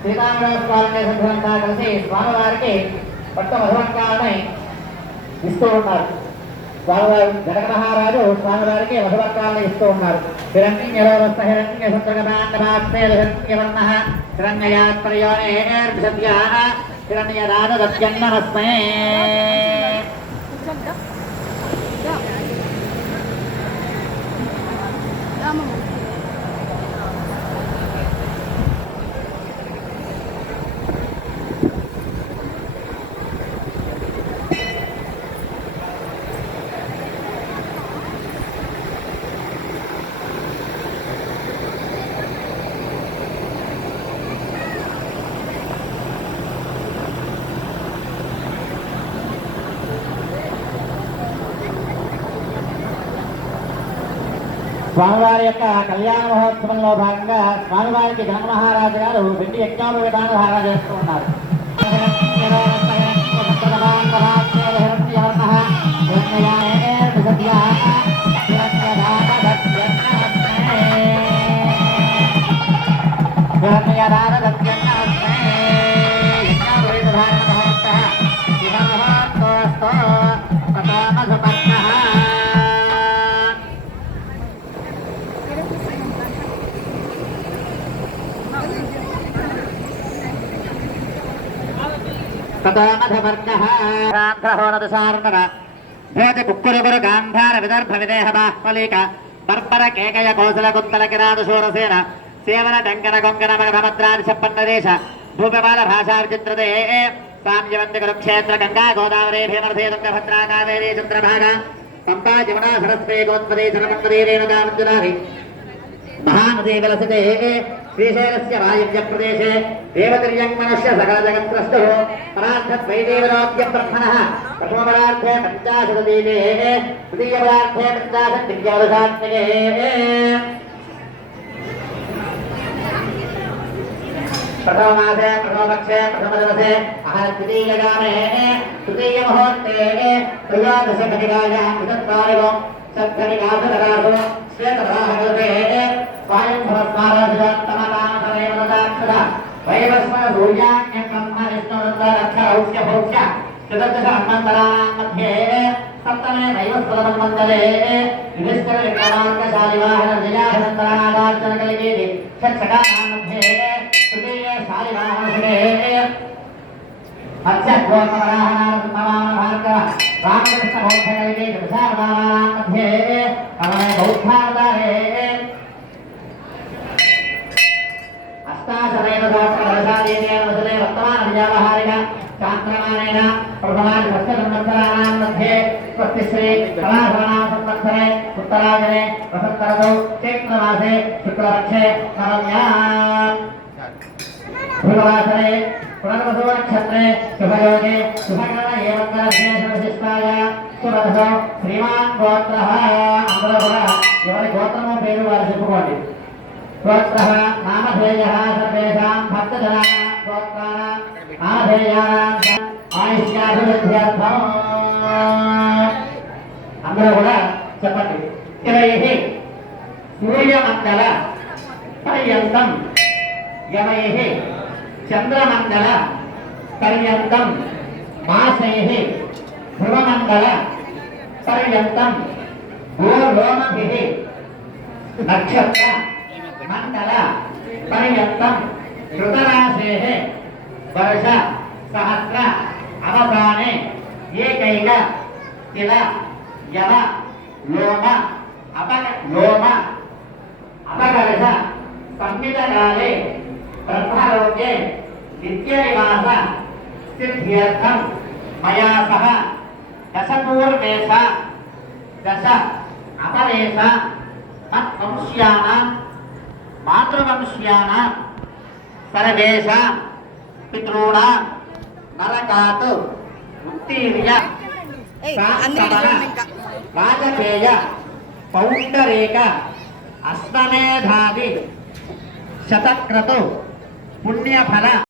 శ్రీరామదాస్వామి సంఘంతా కలిసి స్వామివారికి పట్ట మధువర్కాలని ఇస్తూ ఉన్నారు. స్వామివారు జనక మహారాజు స్వామివారికి మధువర్కాలను ఇస్తూ ఉన్నారు. హిరణ్యవర్ణ హిరణ్యయాత్రయోనేర్భిషద్యా హిరణ్యదానదత్యన్నమస్మే. స్వామివారి యొక్క కళ్యాణ మహోత్సవంలో భాగంగా స్వామివారికి జనక మహారాజు గారు వెండి యజ్ఞోపవేదాన్ని ధారణ చేస్తూ ఉన్నారు. కుక్కురుగురు గాంధార విదర్భ విదేహ బాహ్మలీక బర్బర కేకయ కోసల కుంతల కిరాడు శూరసేన సేవన టంకన కొంకణ మగభద్రాది చెప్పన్నదేశ భూపమాల భాషా విచిత్రదే సామ్యవంతి కురుక్షేత్ర గంగా గోదావరి భీమరథే తుంగభద్రా కావేరీ చంద్రభాగ పంపా జమునా సరస్వతి గోత్పదే చరమన్వదే రేణుకార్జునారి మహానదీ విలసితే శ్రీశైలస్య వాయువ్య ప్రదేశే దేవతిర్యం మనుష్య సకల జగత్రస్తు పరార్థద్వైదేవరాజ్య బ్రహ్మణః ప్రథమపరార్థే పంచాశదీపే తృతీయపరార్థే పంచాశద్దివ్యవసాత్మకే प्रथममासे प्रथमपक्षे प्रथमदिवसे अहद्वितीयगामे तृतीयमुहूर्ते त्रयोदशघटिकायां विदत्तारिवो सद्घटिकासुतरासु श्वेतपराहकृते स्वायम्भवस्माराधिरोत्तमनामसमेवदाक्षर वैवस्वसूर्याण्यं ब्रह्मविष्णुरुद्ररक्षरौक्यभौक्य चतुर्दशमन्वन्तराणां मध्ये सप्तमे वैवस्वतमन्वन्तरे युधिष्ठिरविक्रमाङ्कशालिवाहनविजयाहनन्तराणागार्जनकलिकेति षट्षटानां मध्ये तृतीये शालिवाहनसुरे मत्स्यगोपवराहनामभार्गव रामकृष्णबौद्धकलिकेति दशावताराणां मध्ये कमले बौद्धावतारे अष्टाशतैवसहस्रवर्षादीनेन वसुले वर्तमानविजयावहारिण चान्द्रमानेन प्रथमानि षष्ठसंवत्सराणां मध्ये स्वस्तिश्री कलाभवनां संवत्सरे उत्तरायणे वसन्तऋतौ चैत्रमासे शुक्लपक्षे नवम्यां भृगवासरे पुनर्वसु नक्षत्रे शुभयोगे शुभकरण एवङ्करविशेषविशिष्टाय शुभदशो श्रीमान् गोत्रः अमृतः ఎవరి గోత్రమో పేరు వారు చెప్పుకోండి. गोत्रः नामधेयः सर्वेषां भक्तजनानां गोत्राणां ఆయుష్యాభివృద్ధ్యర్థం అందరూ కూడా చెప్పండి. ఇరవై సూర్యమండల పర్యంతం యమై చంద్రమండల పర్యంతం మాసై ధ్రువమండల పర్యంతం గోలోమభిః నక్షత్ర మండల పర్యంతం ధృతరాశేః వర్ష సహస్ర అవసానే ఏకైక తిల యవ లోమ అపకర్ష సంహితకాలే బ్రహ్మలోకే నిత్యనివాస సిద్ధ్యర్థం మయా సహ దశపూర్వేశ దశ అపరేశ మత్వంశ్యానాం మాతృవంశ్యానాం సర్వేష పితॄణాం నరకాత్ ఉత్తీర్య రాజపేయ పౌండరేక అశ్వమేధాది శతక్రతు పుణ్యఫల